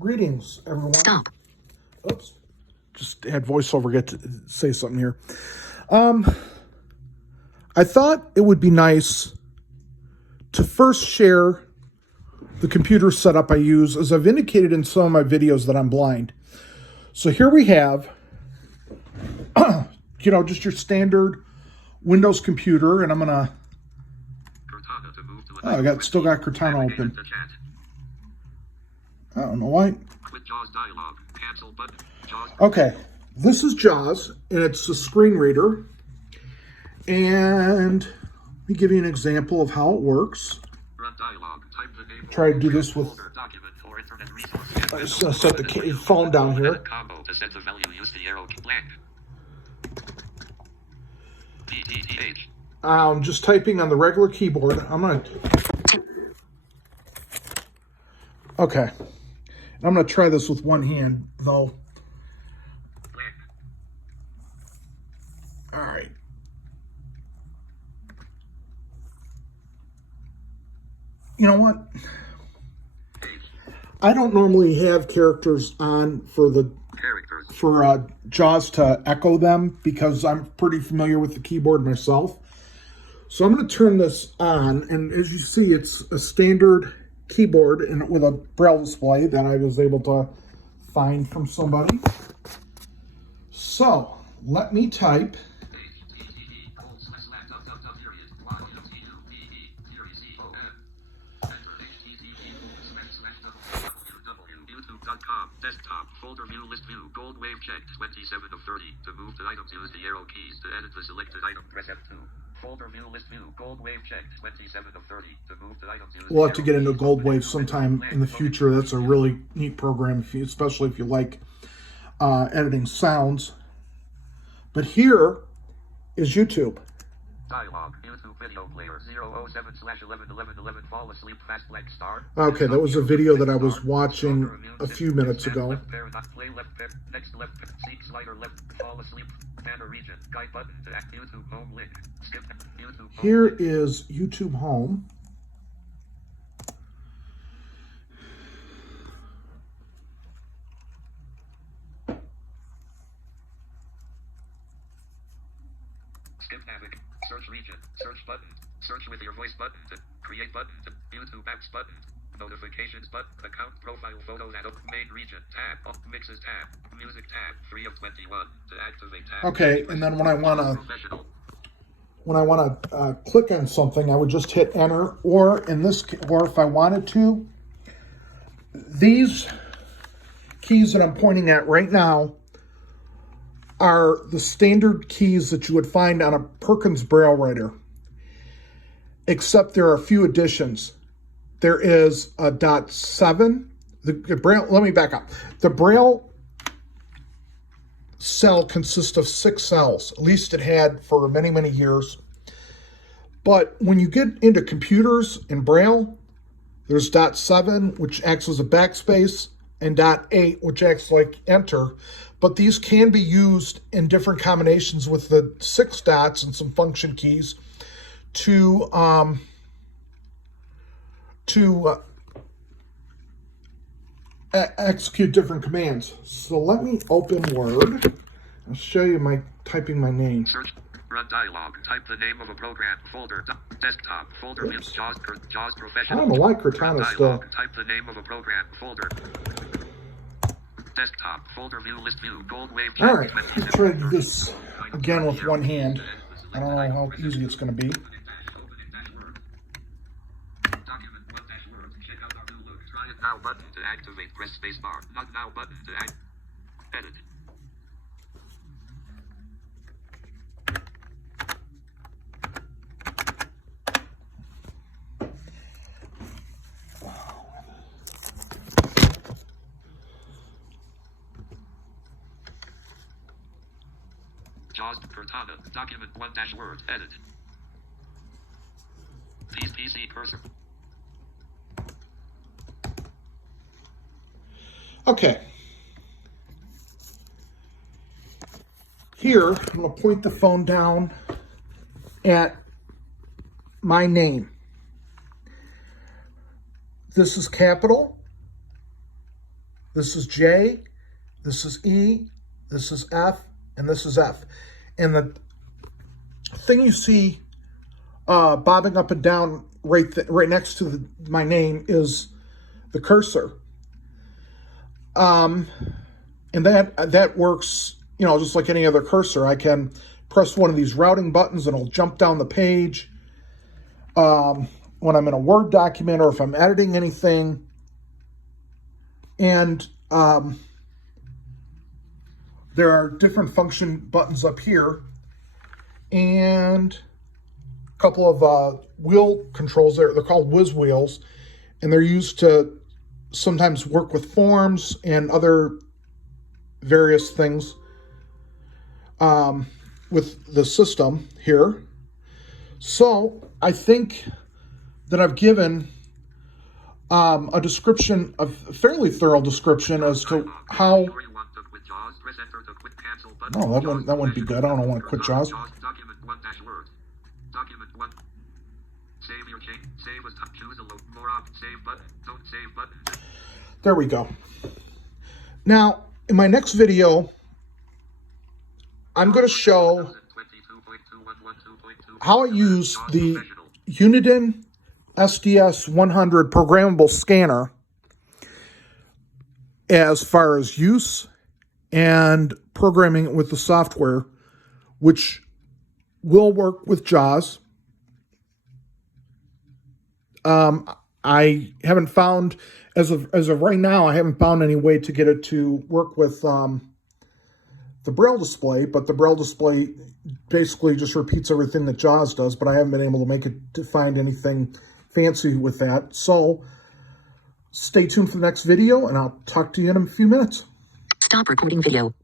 Greetings, everyone. Stop. Oops. Just had voiceover get to say something here. I thought it would be nice to first share the computer setup I use, as I've indicated in some of my videos that I'm blind. So here we have, just your standard Windows computer, and I'm gonna. Oh, still got Cortana open. I don't know why. Okay, this is JAWS, and it's a screen reader. And let me give you an example of how it works. Try to do this with. I just set the phone down here. I'm just typing on the regular keyboard. Okay. I'm going to try this with one hand, though. All right. You know what? I don't normally have characters on for JAWS to echo them, because I'm pretty familiar with the keyboard myself. So I'm going to turn this on, and as you see, it's a standard keyboard with a Braille display that I was able to find from somebody. So let me type. Desktop, folder view, list view, gold wave checked, 27 of 30. To move the items, use the arrow keys. To edit the selected item, press F2. Folder view, list view, gold wave checked, 27 of 30. To move the items, use we'll have to get into Gold Wave sometime in the future. That's a really neat program, especially if you like editing sounds. But here is YouTube. Dialog, YouTube video player, 007/11/11/11, fall asleep, fast black star. Okay, that was a video that I was watching a few minutes ago. Play left, next left, seek slider left, fall asleep, banner region, guide button to act, YouTube home link, skip, YouTube home. Here is YouTube home. Skip navig, search region, search button, search with your voice button, create button, YouTube apps button, notifications button, account profile photos, add main region, tab, mixes tab, music tab, 3 of 21, to activate tab. Okay, and then when I want to click on something, I would just hit enter, or if I wanted to, these keys that I'm pointing at right now are the standard keys that you would find on a Perkins Braille writer, except there are a few additions. There is a .7. The Braille. Let me back up. The Braille cell consists of 6 cells. At least it had for many, many years. But when you get into computers in Braille, there's .7, which acts as a backspace, and .8, which acts like enter. But these can be used in different combinations with the 6 dots and some function keys to execute different commands. So let me open Word. I'll show you typing my name. Search, run dialog, type the name of a program, folder, desktop, folder, JAWS professional. I don't know why Cortana still. Type the name of a program, folder. Desktop, folder view, list view, gold wave. All right, let's try to do this again with one hand. I don't know how easy it's going to be. Now button to activate, press space bar. Not now button to act. Edit. JAWS Cortana, document 1-word, edit. PC cursor. Okay. Here, I'm going to point the phone down at my name. This is capital. This is J, this is E, this is F, and this is F. And the thing you see bobbing up and down right next to my name is the cursor. And that works, you know, just like any other cursor. I can press one of these routing buttons and it'll jump down the page. When I'm in a Word document or if I'm editing anything. And there are different function buttons up here and a couple of wheel controls there. They're called whiz wheels, and they're used to sometimes work with forms and other various things with the system here. So I think that I've given a description, a fairly thorough description as to how. No, that wouldn't be good. I don't want to quit JAWS. Document 1 -word. Document 1. Save your change. Save as top. Choose a more save button. Don't save button. There we go. Now, in my next video, I'm going to show how I use the Uniden SDS 100 programmable scanner as far as use and programming it with the software, which will work with JAWS. I haven't found, as of right now, I haven't found any way to get it to work with the Braille Display, but the Braille Display basically just repeats everything that JAWS does, but I haven't been able to make it to find anything fancy with that. So stay tuned for the next video, and I'll talk to you in a few minutes. Stop recording video.